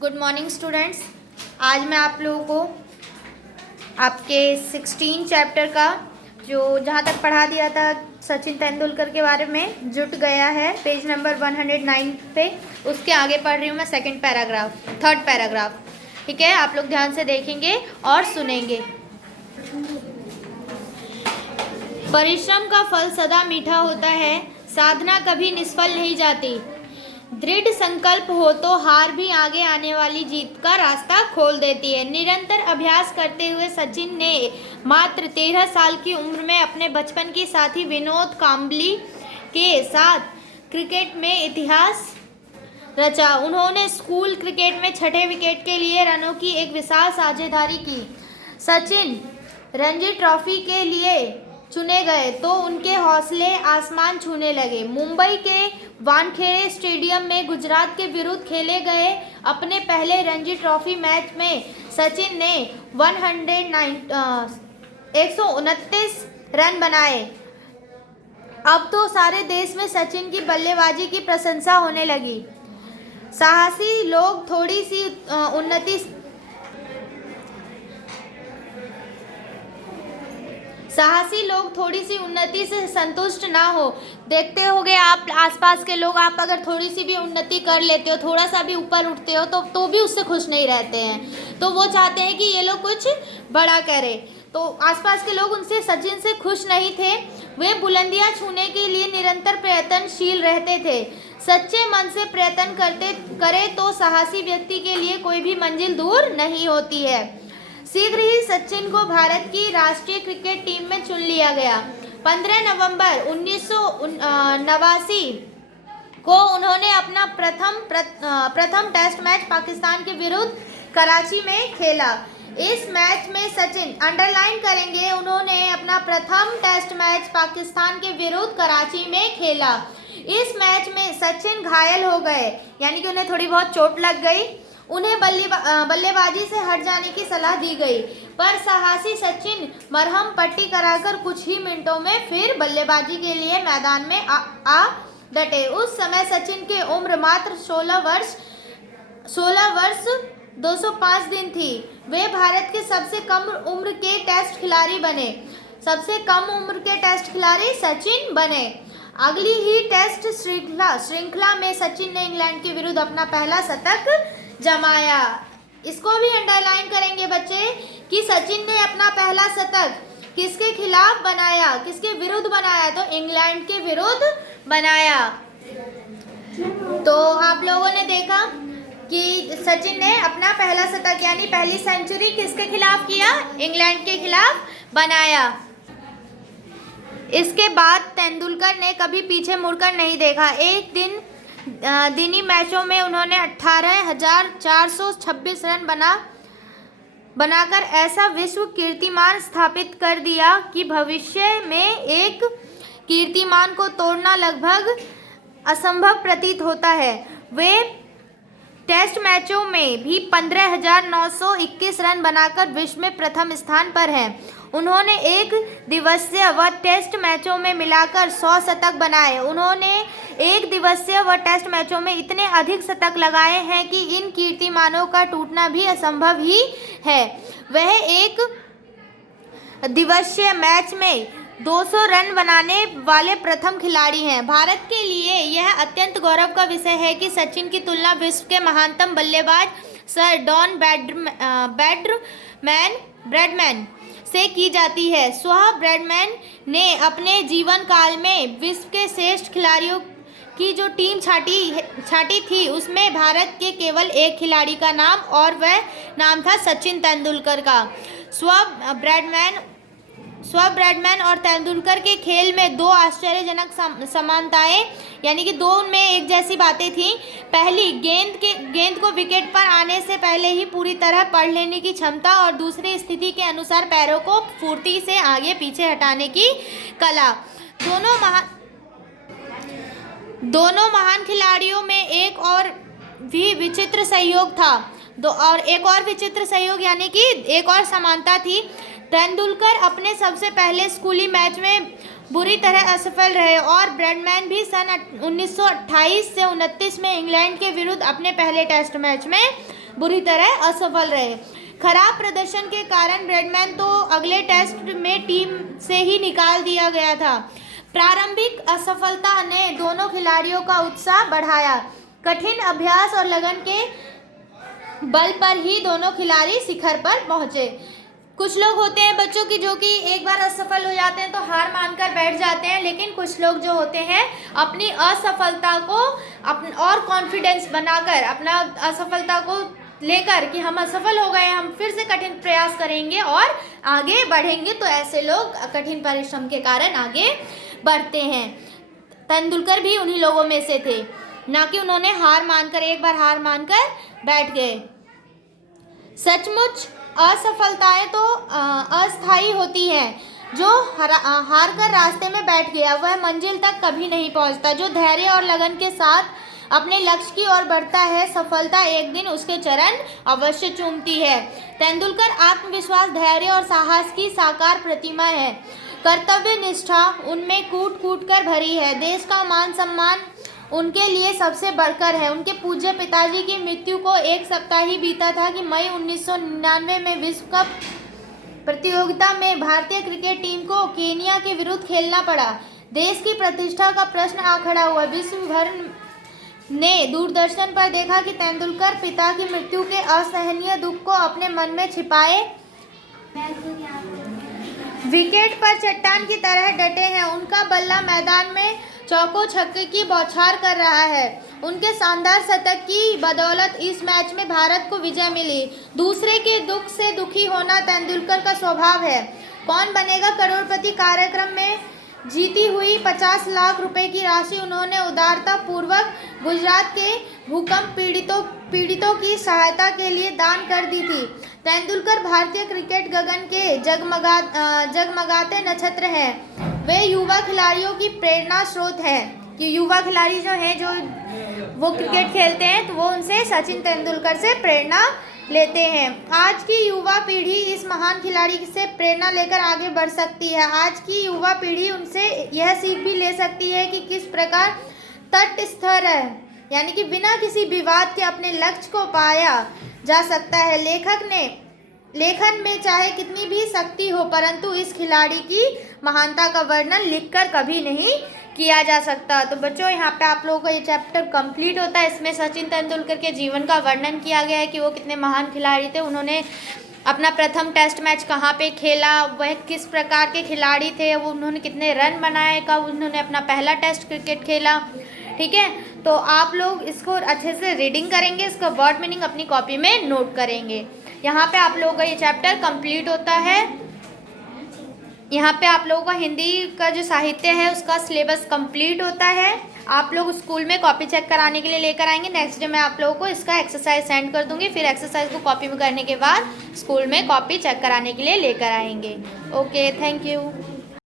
Good morning students. आज मैं आप लोगों को आपके 16 चैप्टर का जो जहाँ तक पढ़ा दिया था सचिन तेंदुलकर के बारे में जुट गया है पेज नंबर 109 पे, उसके आगे पढ़ रही हूँ मैं थर्ड पैराग्राफ। ठीक है, आप लोग ध्यान से देखेंगे और सुनेंगे। परिश्रम का फल सदा मीठा होता है, साधना कभी निष्फल नहीं जाती। दृढ़ संकल्प हो तो हार भी आगे आने वाली जीत का रास्ता खोल देती है। निरंतर अभ्यास करते हुए सचिन ने मात्र 13 साल की उम्र में अपने बचपन की साथी विनोद कांबली के साथ क्रिकेट में इतिहास रचा। उन्होंने स्कूल क्रिकेट में छठे विकेट के लिए रनों की एक विशाल साझेदारी की। सचिन रणजी ट्रॉफी के लिए चुने गए तो उनके हौसले आसमान छूने लगे। मुंबई के वानखेड़े स्टेडियम में गुजरात के विरुद्ध खेले गए अपने पहले रणजी ट्रॉफी मैच में सचिन ने 129 रन बनाए। अब तो सारे देश में सचिन की बल्लेबाजी की प्रशंसा होने लगी। साहसी लोग थोड़ी सी उन्नति से संतुष्ट ना हो। देखते होगे आप आसपास के लोग, आप अगर थोड़ी सी भी उन्नति कर लेते हो, थोड़ा सा भी ऊपर उठते हो तो भी उससे खुश नहीं रहते हैं। तो वो चाहते हैं कि ये लोग कुछ बड़ा करे। तो आसपास के लोग उनसे सचिन से खुश नहीं थे। वे बुलंदियां छूने के लिए निरंतर प्रयत्नशील रहते थे। सच्चे मन से प्रयत्न करे तो साहसी व्यक्ति के लिए कोई भी मंजिल दूर नहीं होती है। शीघ्र ही सचिन को भारत की राष्ट्रीय क्रिकेट टीम में चुन लिया गया। 15 नवंबर 1989 को उन्होंने अपना प्रथम टेस्ट मैच पाकिस्तान के विरुद्ध कराची में खेला। इस मैच में सचिन अंडरलाइन करेंगे, उन्होंने अपना प्रथम टेस्ट मैच पाकिस्तान के विरुद्ध कराची में खेला। इस मैच में सचिन घायल हो गए, यानी कि उन्हें थोड़ी बहुत चोट लग गई। उन्हें बल्लेबाजी से हट जाने की सलाह दी गई, पर साहसी सचिन मरहम पट्टी कराकर कुछ ही मिनटों में फिर बल्लेबाजी के लिए मैदान में आ डटे। उस समय सचिन की उम्र मात्र 16 वर्ष 205 दिन थी। वे भारत के सबसे कम उम्र के टेस्ट खिलाड़ी बने। सबसे कम उम्र के टेस्ट खिलाड़ी सचिन बने। अगली ही टेस्ट श्रृंखला में सचिन ने इंग्लैंड के विरुद्ध अपना पहला शतक जमाया। इसको भी अंडरलाइन करेंगे बच्चे कि सचिन ने अपना पहला शतक किसके खिलाफ बनाया, किसके विरुद्ध बनाया, तो इंग्लैंड के विरुद्ध बनाया। तो आप लोगों ने देखा कि सचिन ने अपना पहला शतक यानी पहली सेंचुरी किसके खिलाफ किया, इंग्लैंड के खिलाफ बनाया। इसके बाद तेंदुलकर ने कभी पीछे मुड़कर नहीं देखा। एक दिनी मैचों में उन्होंने 18,426 रन बनाकर ऐसा विश्व कीर्तिमान स्थापित कर दिया कि भविष्य में एक कीर्तिमान को तोड़ना लगभग असंभव प्रतीत होता है। वे टेस्ट मैचों में भी 15,921 रन बनाकर विश्व में प्रथम स्थान पर हैं। उन्होंने एक दिवसीय व टेस्ट मैचों में मिलाकर 100 शतक बनाए। उन्होंने एक दिवसीय व टेस्ट मैचों में इतने अधिक शतक लगाए हैं कि इन कीर्तिमानों का टूटना भी असंभव ही है। वह एक दिवसीय मैच में 200 रन बनाने वाले प्रथम खिलाड़ी हैं। भारत के लिए यह अत्यंत गौरव का विषय है कि सचिन की तुलना विश्व के महानतम बल्लेबाज सर डॉन ब्रैडमैन से की जाती है। ब्रैडमैन ने अपने जीवन काल में विश्व के श्रेष्ठ खिलाड़ियों की जो टीम छाटी थी, उसमें भारत के केवल एक खिलाड़ी का नाम, और वह नाम था सचिन तेंदुलकर का। ब्रैडमैन और तेंदुलकर के खेल में दो आश्चर्यजनक समानताएं, यानी कि दो में एक जैसी बातें थीं। पहली, गेंद को विकेट पर आने से पहले ही पूरी तरह पढ़ लेने की क्षमता, और दूसरी, स्थिति के अनुसार पैरों को फुर्ती से आगे पीछे हटाने की कला। दोनों महान खिलाड़ियों में एक और विचित्र सहयोग यानी कि एक और समानता थी। तेंदुलकर अपने सबसे पहले स्कूली मैच में बुरी तरह असफल रहे और ब्रैडमैन भी सन 1928 से 29 में इंग्लैंड के विरुद्ध अपने पहले टेस्ट मैच में बुरी तरह असफल रहे। खराब प्रदर्शन के कारण ब्रैडमैन तो अगले टेस्ट में टीम से ही निकाल दिया गया था। प्रारंभिक असफलता ने दोनों खिलाड़ियों का उत्साह बढ़ाया। कठिन अभ्यास और लगन के बल पर ही दोनों खिलाड़ी शिखर पर पहुंचे। कुछ लोग होते हैं बच्चों की जो कि एक बार असफल हो जाते हैं तो हार मानकर बैठ जाते हैं, लेकिन कुछ लोग जो होते हैं अपनी असफलता को और कॉन्फिडेंस बनाकर अपना असफलता को लेकर कि हम असफल हो गए, हम फिर से कठिन प्रयास करेंगे और आगे बढ़ेंगे, तो ऐसे लोग कठिन परिश्रम के कारण आगे बढ़ते हैं। तेंदुलकर भी उन्हीं लोगों में से थे, ना कि उन्होंने एक बार हार मानकर बैठ गए। सचमुच असफलताएं तो अस्थायी होती हैं। जो हार कर रास्ते में बैठ गया वह मंजिल तक कभी नहीं पहुंचता। जो धैर्य और लगन के साथ अपने लक्ष्य की ओर बढ़ता है, सफलता एक दिन उसके चरण अवश्य चूमती है। तेंदुलकर आत्मविश्वास, धैर्य और साहस की साकार प्रतिमा है। कर्तव्य निष्ठा उनमें कूट कूट कर भरी है। देश का मान सम्मान उनके लिए सबसे बढ़कर है। उनके पूज्य पिताजी की मृत्यु को एक सप्ताह ही बीता था कि मई 1999 में विश्व कप प्रतियोगिता में भारतीय क्रिकेट टीम को केनिया के विरुद्ध खेलना पड़ा। देश की प्रतिष्ठा का प्रश्न आ खड़ा हुआ। विश्व भर ने दूरदर्शन पर देखा कि तेंदुलकर पिता की मृत्यु के असहनीय दुख को अपने मन में छिपाए विकेट पर चट्टान की तरह डटे हैं। उनका बल्ला मैदान में चौको छक्के की बौछार कर रहा है। उनके शानदार शतक की बदौलत इस मैच में भारत को विजय मिली। दूसरे के दुख से दुखी होना तेंदुलकर का स्वभाव है। कौन बनेगा करोड़पति कार्यक्रम में जीती हुई 50 लाख रुपए की राशि उन्होंने उदारता पूर्वक गुजरात के भूकंप पीड़ितों की सहायता के लिए दान कर दी थी। तेंदुलकर भारतीय क्रिकेट गगन के जगमगाते नक्षत्र हैं। वे युवा खिलाड़ियों की प्रेरणा स्रोत है कि युवा खिलाड़ी जो हैं, जो वो क्रिकेट खेलते हैं, तो वो उनसे सचिन तेंदुलकर से प्रेरणा लेते हैं। आज की युवा पीढ़ी इस महान खिलाड़ी से प्रेरणा लेकर आगे बढ़ सकती है। आज की युवा पीढ़ी उनसे यह सीख भी ले सकती है कि किस प्रकार तटस्थ है, यानी कि बिना किसी विवाद के अपने लक्ष्य को पाया जा सकता है। लेखन में चाहे कितनी भी शक्ति हो, परंतु इस खिलाड़ी की महानता का वर्णन लिखकर कभी नहीं किया जा सकता। तो बच्चों, यहाँ पे आप लोगों का ये चैप्टर कंप्लीट होता है। इसमें सचिन तेंदुलकर के जीवन का वर्णन किया गया है कि वो कितने महान खिलाड़ी थे। उन्होंने अपना प्रथम टेस्ट मैच कहाँ पे खेला, वह किस प्रकार के खिलाड़ी थे, वो उन्होंने कितने रन बनाए, कब उन्होंने अपना पहला टेस्ट क्रिकेट खेला। ठीक है, तो आप लोग इसको अच्छे से रीडिंग करेंगे, इसका वर्ड मीनिंग अपनी कॉपी में नोट करेंगे। यहाँ पे आप लोगों का ये चैप्टर कंप्लीट होता है। यहाँ पे आप लोगों का हिंदी का जो साहित्य है उसका सिलेबस कंप्लीट होता है। आप लोग स्कूल में कॉपी चेक कराने के लिए लेकर आएंगे। नेक्स्ट डे मैं आप लोगों को इसका एक्सरसाइज सेंड कर दूंगी। फिर एक्सरसाइज को कॉपी में करने के बाद स्कूल में कॉपी चेक कराने के लिए लेकर आएंगे। Okay, thank you.